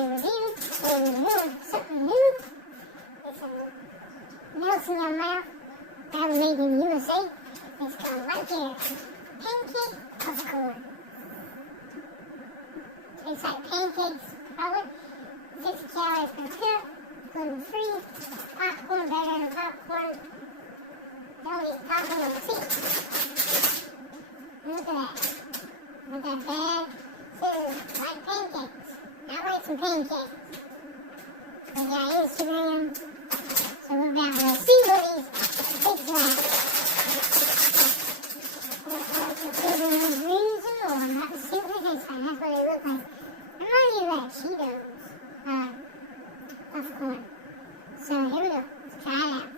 review, something new. It's melts in your mouth. Probably made in the USA. It's called right here. Pancake Puffcorn. Tastes like pancakes, probably. 50 calories per cup. Gluten-free. Popcorn better than popcorn. Don't eat popcorn on the seat. Look at that. Not that bad. So, like pancakes. I like some pancakes. We got Instagram. So we're about to see what these tastes like. Reviews and more. I'm about to see what they taste like. That's what they look like. Remind you of that Cheetos. Puffcorn. So here we go. Let's try it out.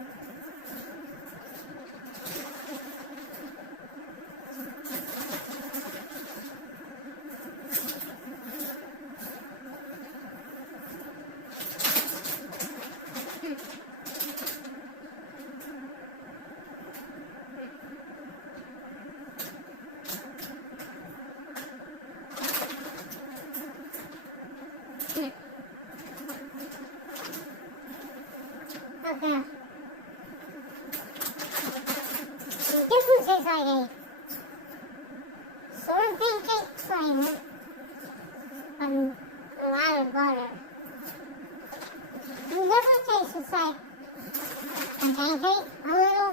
Okay. The difference is like a sort of pancake flavor and a lot of butter. The difference tastes like a pancake, a little,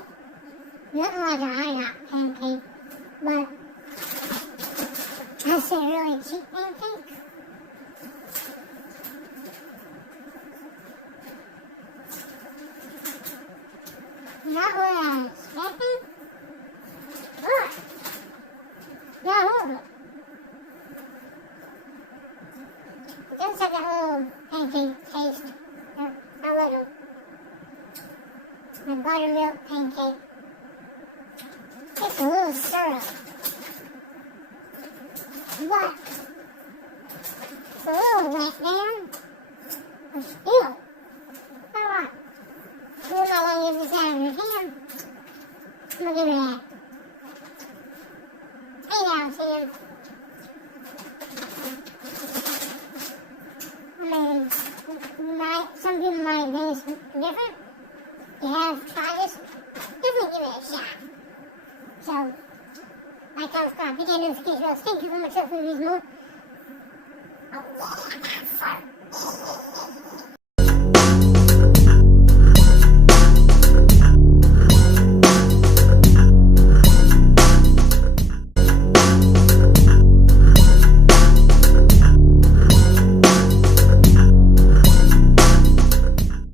nothing like a high knock pancake, but that's a really cheap pancake. Not what I was expecting, but not all of it. It does have that little pancake taste, a little. The buttermilk pancake. Just a little syrup. But it's a little wet down, but still, alright. We're not going to give this out of your hand. I'm going to give it a 8 out of 10. I mean, some people might think it's different. If you have tried this, definitely give it a shot. So, like, subscribe, hit that notification bell. Thank you very much for these more. Oh, yeah, I got fart.